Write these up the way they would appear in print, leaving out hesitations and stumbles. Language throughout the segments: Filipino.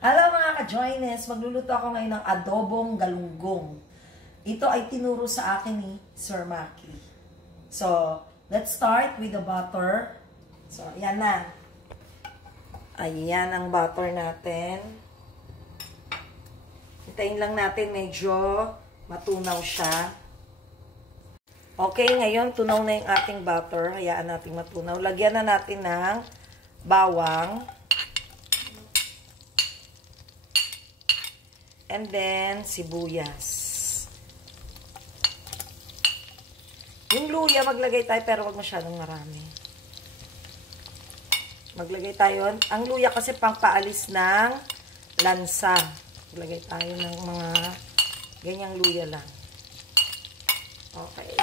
Hello mga ka-joiners, magluluto ako ngayon ng adobong galunggong. Ito ay tinuro sa akin ni Sir Maki. So, let's start with the butter. So, ayan na. Ayan ang butter natin. Hintayin lang natin medyo matunaw siya. Okay, ngayon tunaw na yung ating butter. Hayaan natin matunaw. Lagyan na natin ng bawang. And then, sibuyas. Yung luya, maglagay tayo pero wag masyadong marami. Maglagay tayo. Ang luya kasi pangpaalis ng lansa. Maglagay tayo ng mga ganyang luya lang. Okay.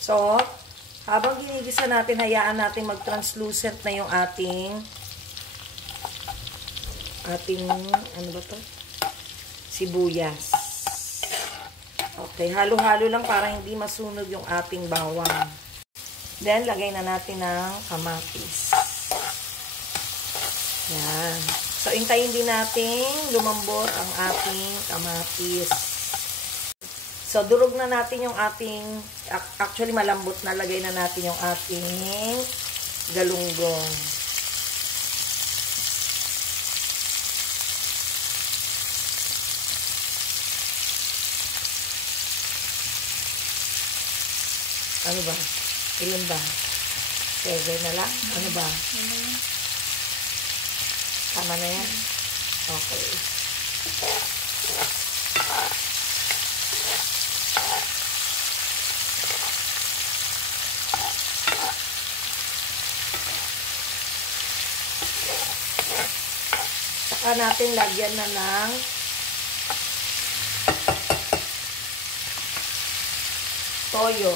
So, habang ginigisa natin, hayaan natin mag-translucent na yung ating ano ba to? Sibuyas. Okay, halo-halo lang para hindi masunog yung ating bawang. Then, lagay na natin ng kamatis. Yan. So, hintayin din natin lumambot ang ating kamatis. So, durog na natin yung ating, actually malambot na, lagay na natin yung ating galunggong. Ano ba? Ilan ba? 7 na lang? Ano ba? Tama na yan? Okay. Saka natin lagyan na ng toyo.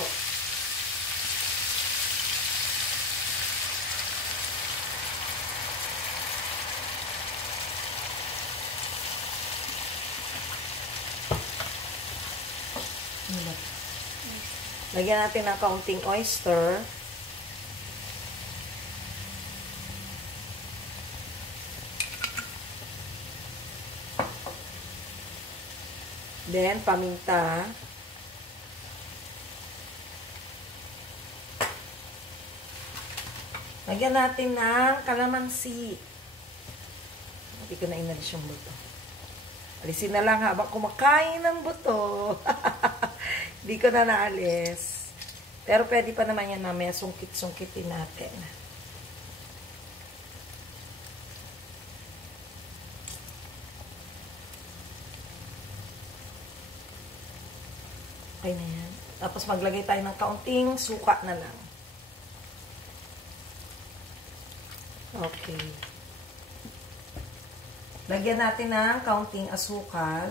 Lagyan natin ng kaunting oyster. Then, paminta. Lagyan natin ng kalamansi. Hindi ko na inalis yung buto. Alisin na lang habang kumakain ng buto. Hindi ko na naalis. Pero pwede pa naman yan mamaya. Sungkit-sungkitin natin. Okay na yan. Tapos maglagay tayo ng kaunting suka na lang. Okay. Lagyan natin ng kaunting asukal.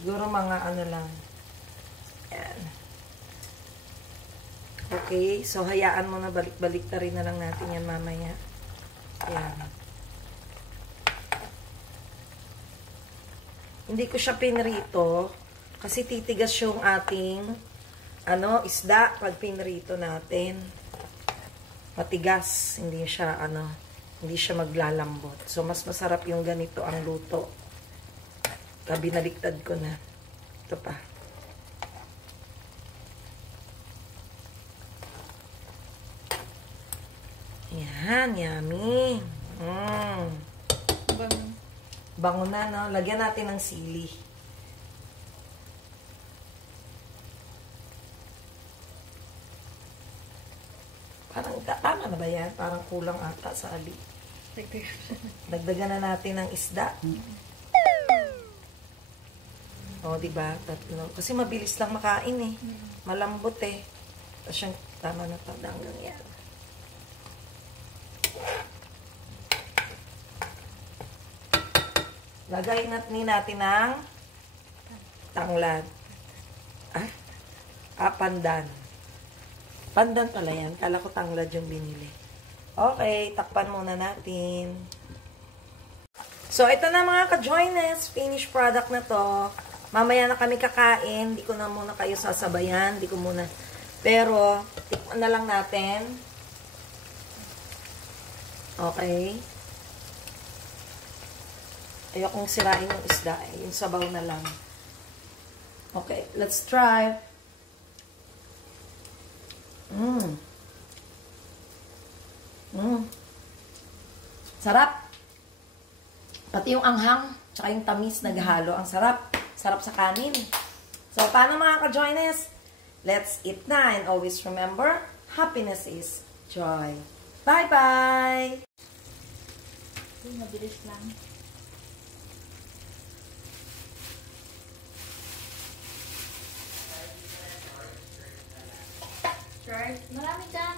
Siguro mga ano lang. Ayan. Okay. So, hayaan mo na balik-balik na rin na lang natin yan mamaya. Ayan. Hindi ko siya pinrito kasi titigas yung ating isda pag pinrito natin. Matigas. Hindi siya, hindi siya maglalambot. So, mas masarap yung ganito ang luto. Binaliktad ko na. Ito pa. Yan, yummy. Bango na, no? Lagyan natin ng sili. Parang, tama na ba yan? Parang kulang ata sa ali. Dagdagan na natin ng isda. O, diba? Tatlo. Kasi mabilis lang makain eh. Malambot eh. Tapos yung tama na ito hanggang yan. Lagay natin ng tanglad. Pandan. Pandan pala yan. Kala ko tanglad yung binili. Okay, takpan muna natin. So, ito na mga ka-joiners. Finished product na to. Mamaya na kami kakain. Hindi ko na muna kayo sasabayan. Hindi ko muna Pero, tikman na lang natin. Okay. Ayokong sirain yung isda. Yung sabaw na lang. Okay, let's try. Sarap. Pati yung anghang, tsaka yung tamis naghalo. Ang sarap. Sarap sa kanin. So, paano mga ka-joiners? Let's eat na. And always remember, happiness is joy. Bye-bye! Mabilis lang. Short. Marami dyan.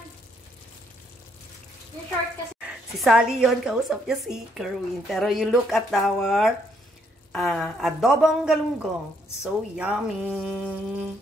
Yung short kasi. Si Sally yon, kausap niya si Kerwin. Pero you look at our adobong galunggong. So yummy!